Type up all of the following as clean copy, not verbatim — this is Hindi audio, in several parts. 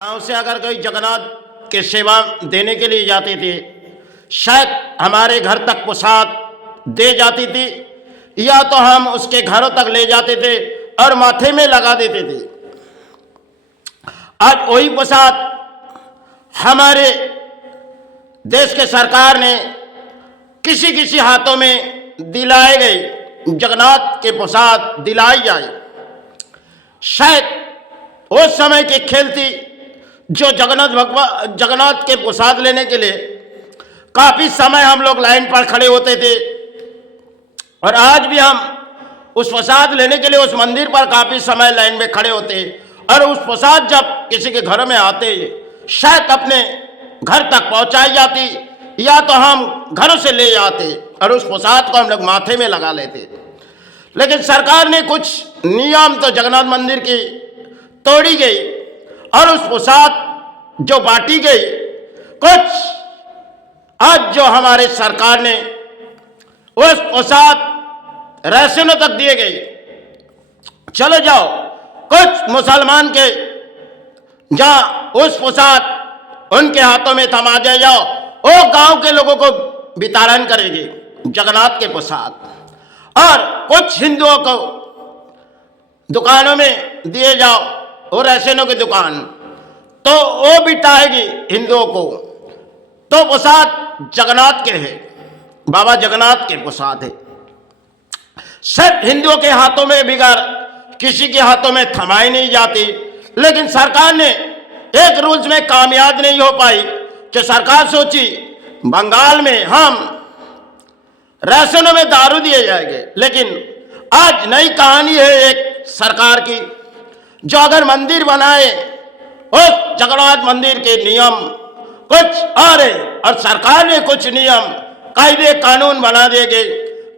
गांव से अगर कोई जगन्नाथ के सेवा देने के लिए जाते थे, शायद हमारे घर तक प्रसाद दे जाती थी या तो हम उसके घरों तक ले जाते थे और माथे में लगा देते थे। आज वही प्रसाद हमारे देश के सरकार ने किसी किसी हाथों में दिलाए गए जगन्नाथ के प्रसाद दिलाई जाए। शायद उस समय की खेल थी जो जगन्नाथ के प्रसाद लेने के लिए काफी समय हम लोग लाइन पर खड़े होते थे, और आज भी हम उस प्रसाद लेने के लिए उस मंदिर पर काफी समय लाइन में खड़े होते, और उस प्रसाद जब किसी के घर में आते शायद अपने घर तक पहुंचाई जाती या तो हम घरों से ले जाते और उस प्रसाद को हम लोग माथे में लगा लेते। लेकिन सरकार ने कुछ नियम तो जगन्नाथ मंदिर की तोड़ी गई और उस प्रसाद जो बांटी गई, कुछ आज जो हमारे सरकार ने उस प्रसाद राशनों तक दिए गए। चलो जाओ कुछ मुसलमान के जहां उस प्रसाद उनके हाथों में थमा जाए, जाओ वो गांव के लोगों को वितरण करेंगे जगन्नाथ के प्रसाद, और कुछ हिंदुओं को दुकानों में दिए जाओ, वो राशनों की दुकान तो वो बिटाएगी हिंदुओं को। तो प्रसाद जगन्नाथ के है, बाबा जगन्नाथ के प्रसाद है। सब हिंदुओं के हाथों में बिगड़ किसी के हाथों में थमाई नहीं जाती। लेकिन सरकार ने एक रूल्स में कामयाब नहीं हो पाई कि सरकार सोची बंगाल में हम राशनों में दारू दिए जाएंगे। लेकिन आज नई कहानी है एक सरकार की, जो अगर मंदिर बनाए उस जगन्नाथ मंदिर के नियम कुछ और है, और सरकार ने कुछ नियम कायदे कानून बना दिए गए।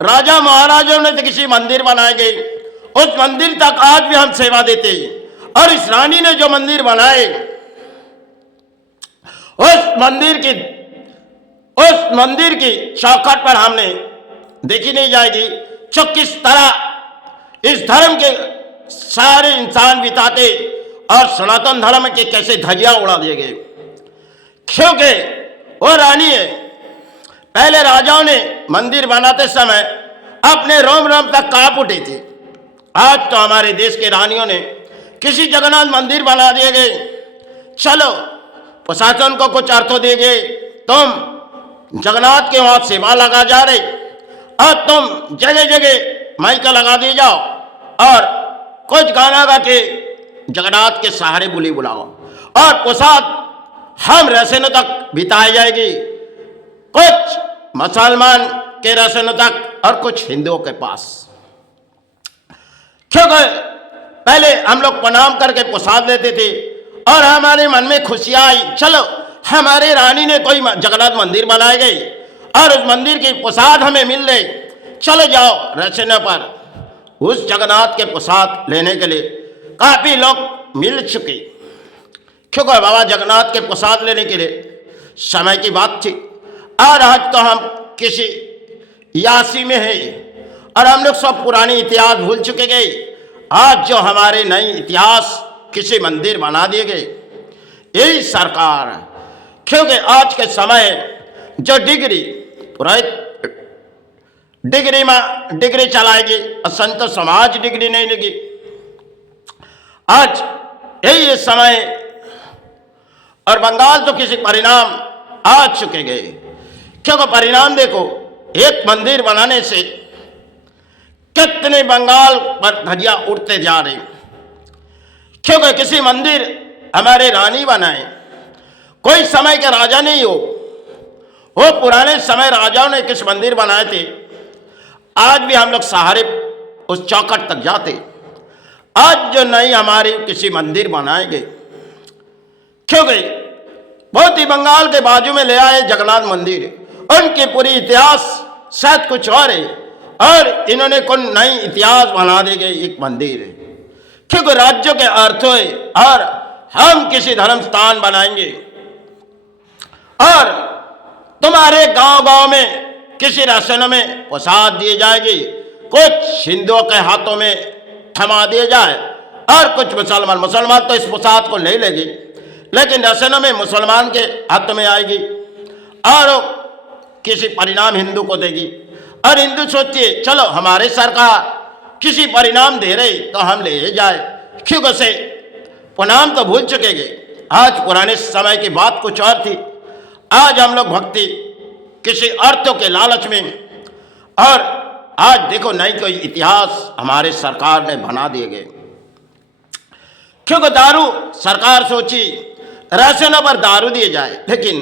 राजा महाराजाओं ने तो किसी मंदिर बनाए गए, उस मंदिर तक आज भी हम सेवा देते हैं। और इस रानी ने जो मंदिर बनाए उस मंदिर की चौखट पर हमने देखी नहीं जाएगी जो किस तरह इस धर्म के सारे इंसान बिताते और सनातन धर्म के कैसे धजिया उड़ा दिए गए। क्योंकि वो रानी है, पहले राजाओं ने मंदिर बनाते समय अपने रोम रोम तक कांप उठे थे। आज तो हमारे देश के रानियों ने किसी जगन्नाथ मंदिर बना दिए गए। चलो प्रशासन को कुछ अर्थ दे गए, तुम जगन्नाथ के वहां सेवा लगा जा रहे और तुम जगह जगह माइक लगा दे जाओ और कुछ गाना गा के जगन्नाथ के सहारे बुली बुलाओ, और प्रसाद हम राशनों तक बिताई जाएगी, कुछ मुसलमान के राशनों तक और कुछ हिंदुओं के पास। क्योंकि पहले हम लोग प्रणाम करके प्रसाद लेते थे और हमारे मन में खुशियां आई, चलो हमारे रानी ने कोई जगन्नाथ मंदिर बनाए गए और उस मंदिर की प्रसाद हमें मिल रहे, चलो जाओ राशनों पर उस जगन्नाथ के प्रसाद लेने के लिए काफी लोग मिल चुके। क्योंकि बाबा जगन्नाथ के प्रसाद लेने के लिए समय की बात थी, और आज तो हम किसी यासी में है और हम लोग सब पुरानी इतिहास भूल चुके गए। आज जो हमारे नई इतिहास किसी मंदिर बना दिए गए, यही सरकार। क्योंकि आज के समय जो डिग्री चलाएगी और संत समाज डिग्री नहीं लगी। आज यही समय, और बंगाल तो किसी परिणाम आ चुके गए। क्योंकि परिणाम देखो, एक मंदिर बनाने से कितने बंगाल पर धजिया उड़ते जा रहे। क्योंकि किसी मंदिर हमारे रानी बनाए, कोई समय के राजा नहीं हो, वो पुराने समय राजाओं ने किस मंदिर बनाए थे, आज भी हम लोग सहारे उस चौखट तक जाते। आज जो नई हमारी किसी मंदिर बनाए गए, क्योंकि बहुत ही बंगाल के बाजू में ले आए जगन्नाथ मंदिर, उनकी पूरी इतिहास शायद कुछ और है, और इन्होंने कोई नई इतिहास बना दी गई एक मंदिर है। क्योंकि राज्यों के अर्थ है, और हम किसी धर्म स्थान बनाएंगे और तुम्हारे गांव गांव में किसी राशन में प्रसाद दिए जाएगी, कुछ हिंदुओं के हाथों में थमा दिए जाए और कुछ मुसलमान तो इस प्रसाद को नहीं लेंगे। लेकिन रसनों में मुसलमान के हाथ में आएगी और वो किसी परिणाम हिंदू को देगी। और हिंदू सोचिए चलो हमारे सरकार किसी परिणाम दे रही तो हम ले जाए, क्योंकि से परिणाम तो भूल चुके गए। आज पुराने समय की बात कुछ और थी, आज हम लोग भक्ति किसी अर्थों के लालच में, और आज देखो नई कोई इतिहास हमारे सरकार ने बना दिए गए। क्योंकि दारू सरकार सोची राशनों पर दारू दिए जाए, लेकिन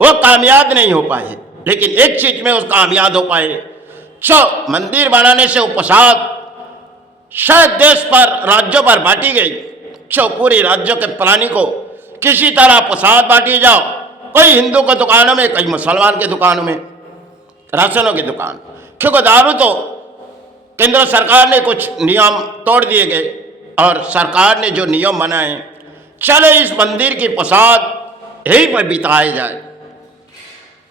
वो कामयाब नहीं हो पाए। लेकिन एक चीज में उस कामयाब हो पाए, जो मंदिर बनाने से उपसाद शायद देश पर राज्यों पर बांटी गई, जो पूरी राज्यों के प्राणी को किसी तरह प्रसाद बांटी जाओ, कोई हिंदू की दुकानों में, कोई मुसलमान की दुकानों में, राशनों की दुकान। क्योंकि दारू तो केंद्र सरकार ने कुछ नियम तोड़ दिए गए और सरकार ने जो नियम बनाए, चले इस मंदिर की प्रसाद यहीं पर बिताए जाए।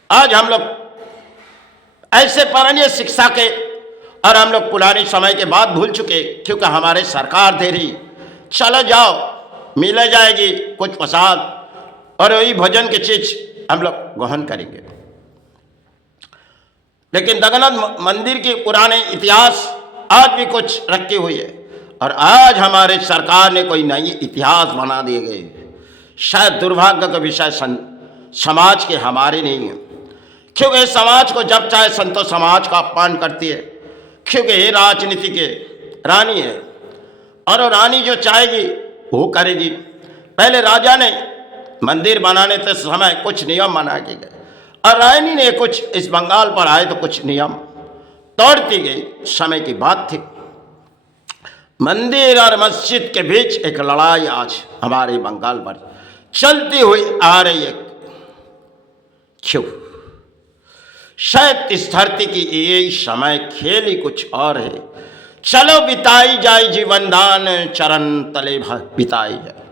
आज हम लोग ऐसे पुरानी शिक्षा के और हम लोग पुराने समय के बाद भूल चुके, क्योंकि हमारे सरकार दे रही चलो जाओ मिल जाएगी कुछ प्रसाद और वही भोजन की चीज हम लोग ग्रहण करेंगे। लेकिन जगन्नाथ मंदिर की पुराने इतिहास आज भी कुछ रखी हुई है और आज हमारे सरकार ने कोई नई इतिहास बना दिए गए। शायद दुर्भाग्य का विषय समाज के हमारे नहीं है, क्योंकि समाज को जब चाहे संतो समाज का अपमान करती है, क्योंकि ये राजनीति के रानी है और वो रानी जो चाहेगी वो करेगी। पहले राजा ने मंदिर बनाने के समय कुछ नियम बना के गए और रानी ने कुछ इस बंगाल पर आए तो कुछ नियम तोड़ती गई। समय की बात थी। मंदिर और मस्जिद के बीच एक लड़ाई आज हमारे बंगाल पर चलती हुई आ रही है। क्यों? शायद इस धरती की ये समय खेल ही कुछ और है। चलो बिताई जाए जीवन दान, चरण तले बिताई जाए।